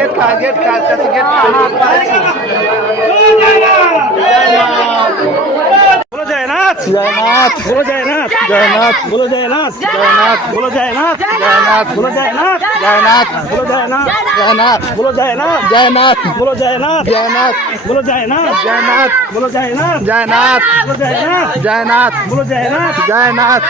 gate खा gate खा gate खा बोलो जयनाथ जयनाथ बोलो जयनाथ जयनाथ बोलो जयनाथ जयनाथ बोलो जयनाथ जयनाथ बोलो जयनाथ जयनाथ बोलो जयनाथ जयनाथ बोलो जयनाथ जयनाथ बोलो जयनाथ जयनाथ बोलो जयनाथ जयनाथ बोलो जयनाथ जयनाथ बोलो जयनाथ जयनाथ बोलो जयनाथ जयनाथ